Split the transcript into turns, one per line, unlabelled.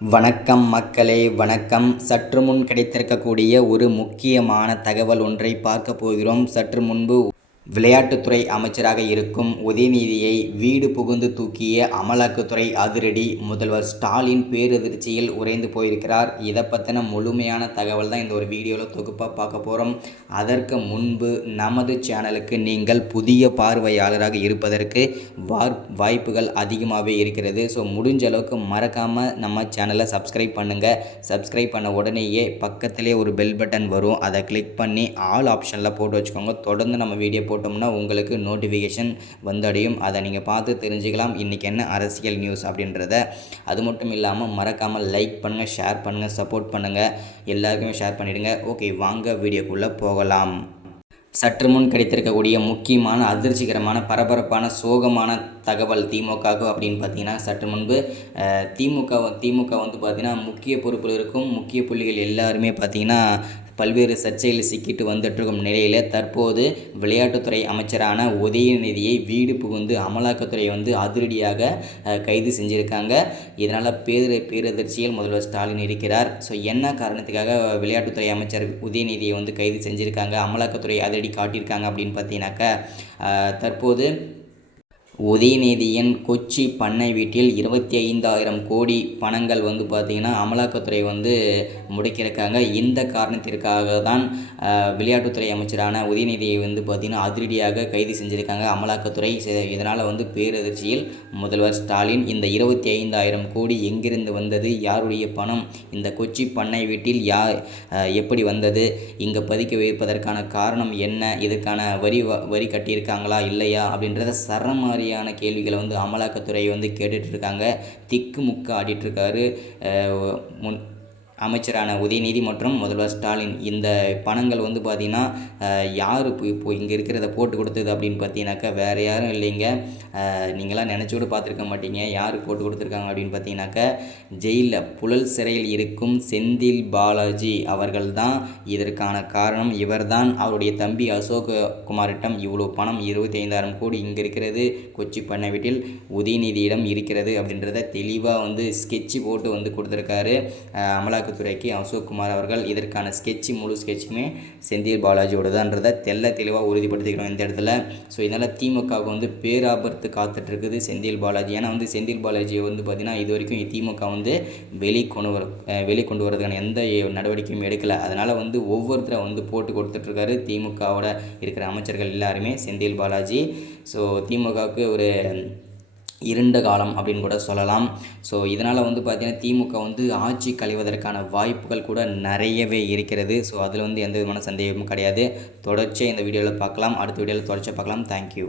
வணக்கம் மக்களே வணக்கம். சற்று முன் கிடைத்திருக்கக்கூடிய ஒரு முக்கியமான தகவல் ஒன்றை பார்க்க போகிறோம். சற்று முன்பு விளையாட்டுத்துறை அமைச்சராக இருக்கும் உதயநிதியை வீடு புகுந்து தூக்கிய அமலாக்கத்துறை அதிரடி முதல்வர் ஸ்டாலின் பேரதிர்ச்சியில் உறைந்து போயிருக்கிறார். இதை பற்றின முழுமையான தகவல் தான் இந்த ஒரு வீடியோவில் தொகுப்பாக பார்க்க போகிறோம் அதற்கு முன்பு நமது சேனலுக்கு நீங்கள் புதிய பார்வையாளராக இருப்பதற்கு வார் வாய்ப்புகள் அதிகமாகவே இருக்கிறது. ஸோ முடிஞ்ச அளவுக்கு மறக்காமல் நம்ம சேனலை சப்ஸ்கிரைப் பண்ணுங்கள் சப்ஸ்கிரைப் பண்ண உடனேயே பக்கத்திலே ஒரு பெல் பட்டன் வரும். அதை கிளிக் பண்ணி ஆல் ஆப்ஷனில் போட்டு வச்சுக்கோங்க. தொடர்ந்து நம்ம வீடியோ போட்டோம்னா உங்களுக்கு நோட்டிஃபிகேஷன் வந்தடையும். அதை நீங்கள் பார்த்து தெரிஞ்சுக்கலாம். இன்றைக்கி என்ன அரசியல் நியூஸ் அப்படின்றத. அது மட்டும் இல்லாமல் மறக்காமல் லைக் பண்ணுங்கள் ஷேர் பண்ணுங்கள் சப்போர்ட் பண்ணுங்கள் எல்லாருக்குமே ஷேர் பண்ணிவிடுங்க ஓகே வாங்க வீடியோக்குள்ளே போகலாம். சற்று முன் கிடைத்திருக்கக்கூடிய முக்கியமான அதிர்ச்சிகரமான பரபரப்பான சோகமான தகவல் திமுக அப்படின்னு பார்த்தீங்கன்னா சற்று முன்பு திமுக திமுக வந்து பார்த்திங்கன்னா முக்கிய பொறுப்பில் இருக்கும். முக்கிய புள்ளிகள் எல்லாருமே பார்த்திங்கன்னா பல்வேறு சர்ச்சையில் சிக்கிட்டு வந்துட்டுருக்கும் நிலையில் தற்போது விளையாட்டுத்துறை அமைச்சரான உதயநிதியை வீடு புகுந்து அமலாக்கத்துறை வந்து அதிரடியாக கைது செஞ்சுருக்காங்க. இதனால் பேரு பேரதிர்ச்சியில் முதல்வர் ஸ்டாலின் இருக்கிறார். ஸோ என்ன காரணத்துக்காக விளையாட்டுத்துறை அமைச்சர் உதயநிதியை வந்து கைது செஞ்சுருக்காங்க அமலாக்கத்துறை அதிரடி காட்டியிருக்காங்க அப்படின்னு பார்த்தீங்கன்னாக்கா தற்போது உதயநிதியின் கொச்சி பண்ணை வீட்டில் இருபத்தி ஐந்தாயிரம் கோடி பணங்கள் வந்து பார்த்திங்கன்னா அமலாக்கத்துறை வந்து முடக்கியிருக்காங்க. இந்த காரணத்திற்காக தான் விளையாட்டுத்துறை அமைச்சரான உதயநிதியை வந்து பார்த்திங்கன்னா அதிரடியாக கைது செஞ்சுருக்காங்க அமலாக்கத்துறை. இதனால் வந்து பேரதிர்ச்சியில் முதல்வர் ஸ்டாலின் இந்த இருபத்தி ஐந்தாயிரம் கோடி எங்கிருந்து வந்தது? யாருடைய பணம்? இந்த கொச்சி பண்ணை வீட்டில் யார் எப்படி வந்தது? இங்கே பதுக்கி வைப்பதற்கான காரணம் என்ன? இதுக்கான வரி வரி கட்டியிருக்காங்களா? இல்லையா? அப்படின்றத சரமாரி மாதிரியான கேள்விகளை வந்து அமலாக்கத்துறை வந்து கேட்டுட்ருக்காங்க திக்கு முக்கு ஆடிட்டுருக்காரு முன் அமைச்சரான உதயநிதி மற்றும் முதல்வர் ஸ்டாலின் இந்த பணங்கள் வந்து பார்த்திங்கன்னா யார் இப்போ இப்போ இங்கே இருக்கிறத போட்டு கொடுத்தது அப்படின்னு பார்த்தீங்கன்னாக்கா வேறு யாரும் இல்லைங்க. நீங்களாம் நினச்சி கூட பார்த்துருக்க மாட்டீங்க. யார் போட்டு கொடுத்துருக்காங்க அப்படின்னு பார்த்தீங்கன்னாக்கா ஜெயிலில் புழல் சிறையில் இருக்கும் செந்தில் பாலாஜி அவர்கள் தான் இதற்கான காரணம். இவர் தான் அவருடைய தம்பி அசோக் குமாரிடம் இவ்வளோ பணம் இருபத்தி ஐந்தாயிரம் கோடி இங்கே இருக்கிறது கொச்சி பண்ண வீட்டில் உதயநிதியிடம் இருக்கிறது அப்படின்றத தெளிவாக வந்து ஸ்கெட்சு போட்டு வந்து கொடுத்துருக்காரு. அமலாக்க அமலாக்கத்துறைக்கு அசோக்குமார் அவர்கள் இதற்கான ஸ்கெட்சு முழு ஸ்கெட்சுமே செந்தில் பாலாஜியோட தான்றதை தெல்ல தெளிவாக உறுதிப்படுத்திக்கிறோம் இந்த இடத்துல. ஸோ இதனால் திமுகவுக்கு வந்து பேராபத்து காத்துட்ருக்குது செந்தில் பாலாஜி. ஏன்னா வந்து செந்தில் பாலாஜியை வந்து பார்த்திங்கன்னா இது வரைக்கும் திமுக வந்து வெளி கொண்டு வர வெளி கொண்டு வரதுக்கான எந்த நடவடிக்கையும் எடுக்கலை. அதனால் வந்து ஒவ்வொருத்தரை வந்து போட்டு கொடுத்துட்ருக்காரு திமுகவோட இருக்கிற அமைச்சர்கள் எல்லாருமே செந்தில் பாலாஜி. ஸோ திமுகவுக்கு ஒரு இருண்ட காலம் அப்படின்னு கூட சொல்லலாம். ஸோ இதனால் வந்து பார்த்திங்கன்னா திமுக வந்து ஆட்சி கழிவதற்கான வாய்ப்புகள் கூட நிறையவே இருக்கிறது. ஸோ அதில் வந்து எந்த விதமான சந்தேகமும் கிடையாது. தொடர்ச்சியாக இந்த வீடியோவில் பார்க்கலாம். அடுத்த வீடியோவில் தொடர்ச்சியாக பார்க்கலாம். தேங்க்யூ